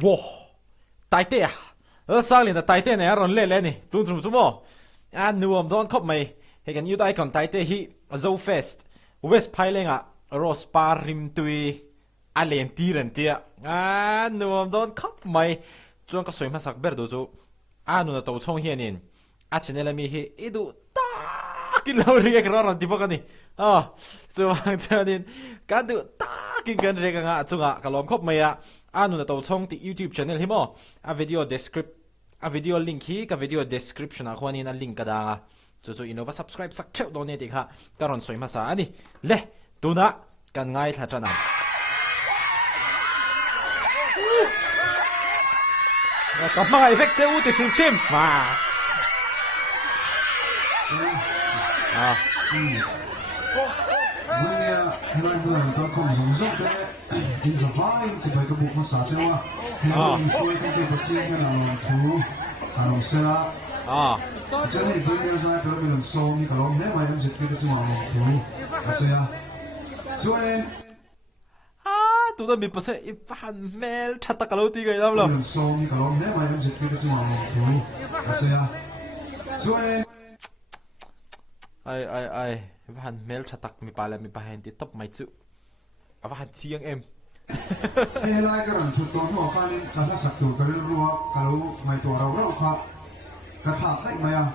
wow Taitea'n Lalsangliana Taitea'n này rồi lên nè tung tung tung mò nuông đón khóc mày hay cái như đây còn Taitea'n hi Zo Fest West Pailenga Rospa RIMTUI lên tiran tia nuông đón khóc mày chuan ka soi ma sak ber do chu nu na to chong hianin channel mi hi idu ta kin lo ri ka ron ti bakani chuan chanin kan du ta kin kan re ka nga chunga ka lom khop maya nu na to chong ti YouTube channel hi mo video link hi ka video description a khwanin a link ka da chu inova subscribe sak theu do ne ti kha ka ron soi ma sa ani le tuna kan ngai tha chana cảm ơn effect chế u từ sim sim mà tụi tôi bị bớt ít phản mel chặt tắc lâu tí cái đó rồi. Ai phản mel chặt tắc mi pa là mi pa hẹn tí top mấy chữ, phản chiang em. Hey lai cái lần chụp toán của pha lên cả sắc tụ cái rùa cả lũ mấy tổ rau rau khác cả thả đấy mày à.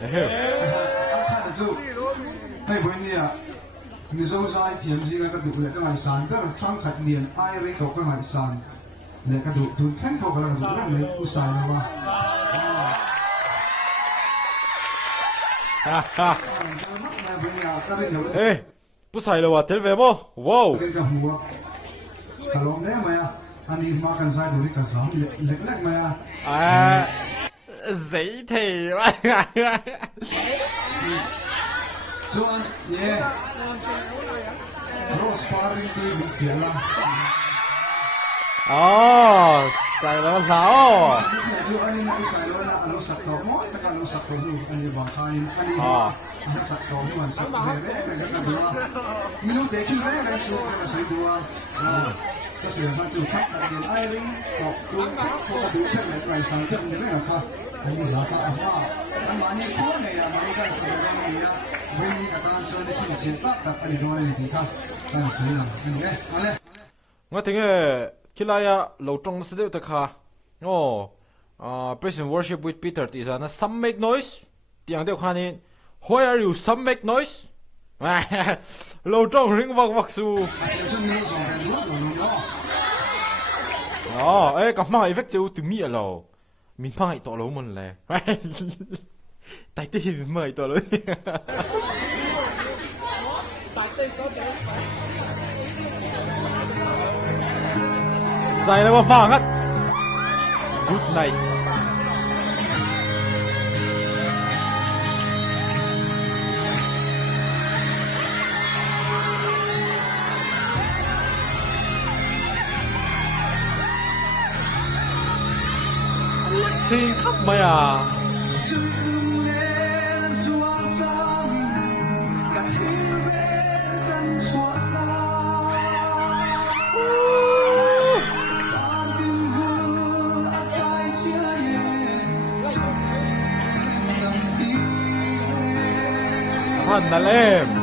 Anh sai được chưa? Hey bữa nay người dâu sai tiệm gì cái đủ lại cái ngày sản cái là trăng khát miền ai lấy cầu cái ngày sản để cái đủ đủ khen cầu cái là đủ cái này u sai mà ê u sai rồi à thế về mò wow cái hùa cái lồng đấy mày à anh đi mà cần sai đủ cái sản lệch lệch mày à dễ thì Juan, yeah. Rose party đi bị kiện là. Sai rồi sao? Chú anh đi nói sai rồi là anh sắp tàu mỗi tất cả anh sắp tàu luôn anh đi bằng khai anh đi. Anh sắp tàu nhưng mà sắp về về cái đó. Mình lúc để khi về cái số cái số đua. Cái sự phát triển phát triển ai đi học cuốn có đủ chất lượng này sáng tạo như thế nào không? Anh đi ra cả anh mà đi cuốn này mà đi cái sự này à. When you got answer the chin that I don't anything ka tan sai na anyway ale nga tinge kilaya lo tong se de ta kha praise and worship with Peter is ana some make noise tiang de khani why are you some make noise lo tong ring vak vak su ka ma effect chu tu mi alo min phai to lo mon le tại tí mời tôi luôn sai là bao hết good nice xin khắp mày à Vanlalsailova'n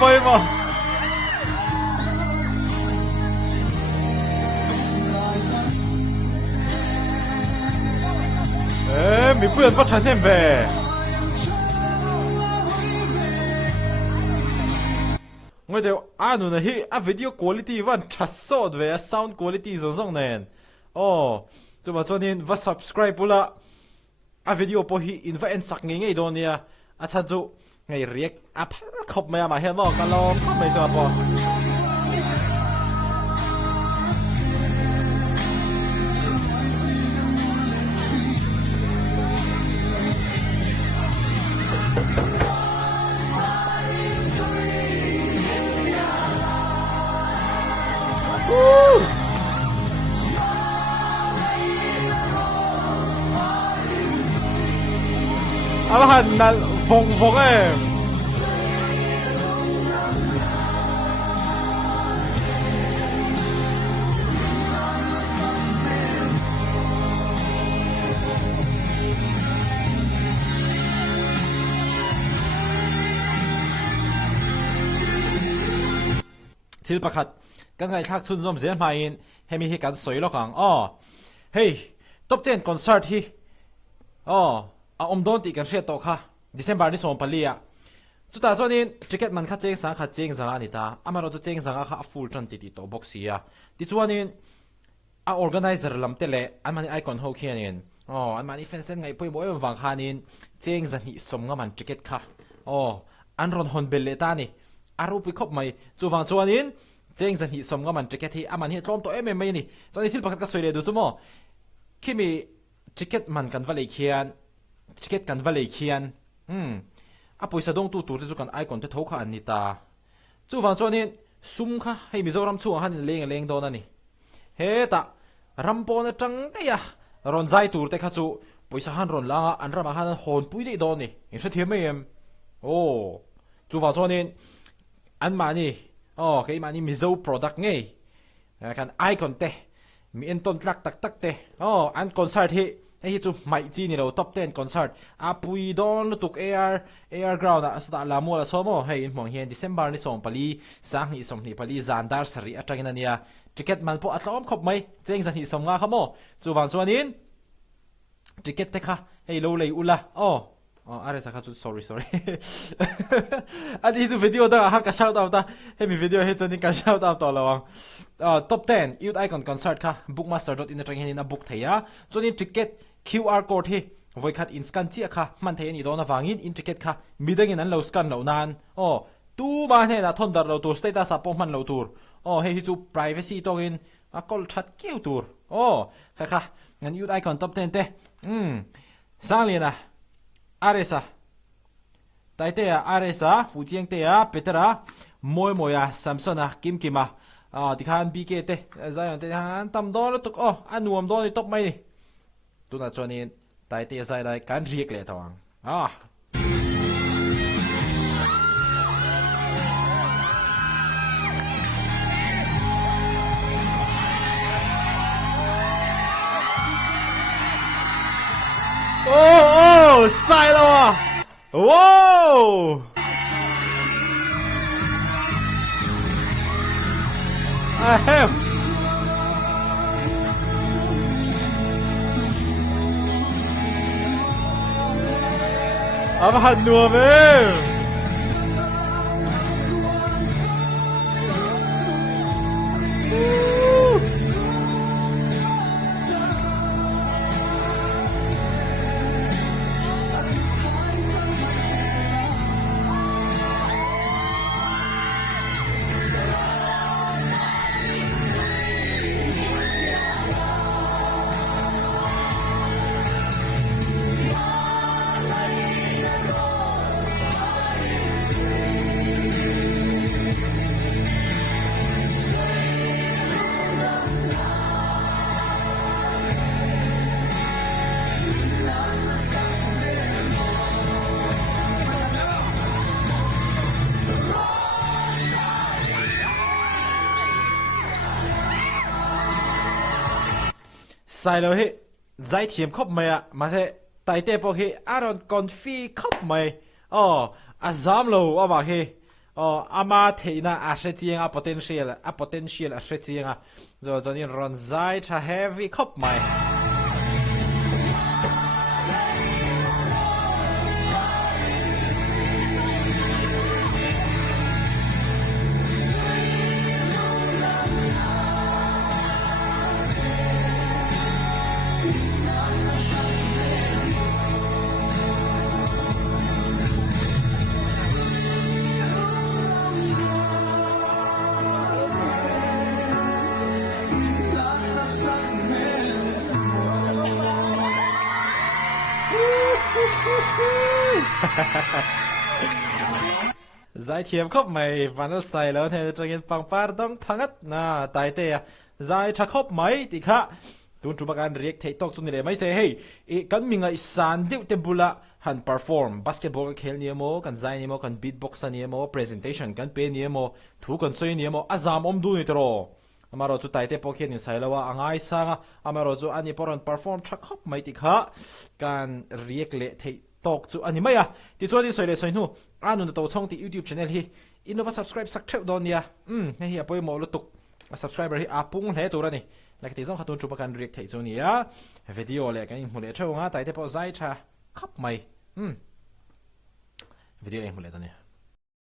Poi mo mình不能不承认呗我哋nu na hi video quality van chasod ve sound quality zong nen chu ma chonin va subscribe pula video po hi inva en sak nge don nia chan chu ngày riết khóc mẹ mà hiện cái lo khóc mẹ cho bò ama han na vong vong em thil pakhat ka ngai thak chun zom zen main hemi hi kan soi lokang hey top 10 concert hi a don ti kan hriat to kha December ni som palia chuta zonin ticket man kha cheng sang kha cheng zanga ani ta amaro to cheng zanga kha full tran ti to boxia ti chuanin a organizer lamte le amani icon ho khianin an mani fans ngai poi moi wang khanin cheng zan hi som nga man ticket kha an ron hon bel le ta ni aru pi khop mai chuwang chuanin cheng zan hi som nga man ticket hi aman hi tlom to em mai ni choni thil pakhat ka soile du chumo kimi ticket man kan vale khian ticket kan vale khian a poisa dong tu tur chu kan icon te thoka an ni ta chuwang chuanin sum kha hei mizoram chu han leng don ani he ta rampo na tang te ya ron zai tur te kha chu poisa han ron langa an rama han hon pui de don ni in sa thiam em chuwang chuanin an mani cái mani mizo product ngay kan icon te mi en ton tlak tak te an concert hi chu mai chi ni lo top 10 concert a pui don tuk air ground asa la mo la somo hei in mong hian December ni som pali sang ni som ni pali zandar sari atangin ania ticket man po atlom khop mai cheng zan hi som nga khamo chuwang chuanin ticket te kha hei lo lei ula are sa kha chu sorry adi chu video da ha ka shout out ta hemi video he choni ka shout out to lawang top 10 youth icon concert kha bookmaster.in atang hin na book theya choni ticket QR code hi voi khat in scan chi kha man thei ni do na wangin in ticket kha midangin an lo scan lo nan tu ma he na thon dar lo tur status a pom man lo tur he hi chu privacy togin a call chat kiu tur kha ngan youth icon top 10 te sangliana Aresa Taitea'n Aresa Fujiang Tea Petra Moya Samsona Kimkima Dikhan BK te Zion te han tam don tuk anuam don top mai ni tuna chonin Taitea'n sai dai kan riek le tawang sai lo wow ahem han nuông em sai lo hi zai thiam khop mai ma se taite po hi aron confi khop mai azam lo awa hi ama theina a hrechiang a potential a hrechiang a zo zonin ron zai tha heavy khop mai Zai thiam khop mai Vanlalsailova'n he trangin pangpar dong phangat na Taitea'n zai tha khop mai ti kha tun chu bakan react thei tok chu ni le mai se hey e kan minga isan deu te bula han perform basketball khel ni mo kan zai ni mo kan beatbox ni mo presentation kan pe ni mo thu kan soi ni mo azam om du ni tro amaro chu taite pokhen in sailawa angai sanga amaro chu ani poron perform thak hop mai ti kha kan react le thei tok chu ani maya ti chu di soi le soi nu anu na to chong ti YouTube channel hi inova subscribe sak theu don nia hi apoi mo lu tuk subscriber hi apung hle tu ra ni like ti zong khatun chu bakan react thei chu nia video le kan mu le theu nga taite po zai tha khap mai video em mu le ta ni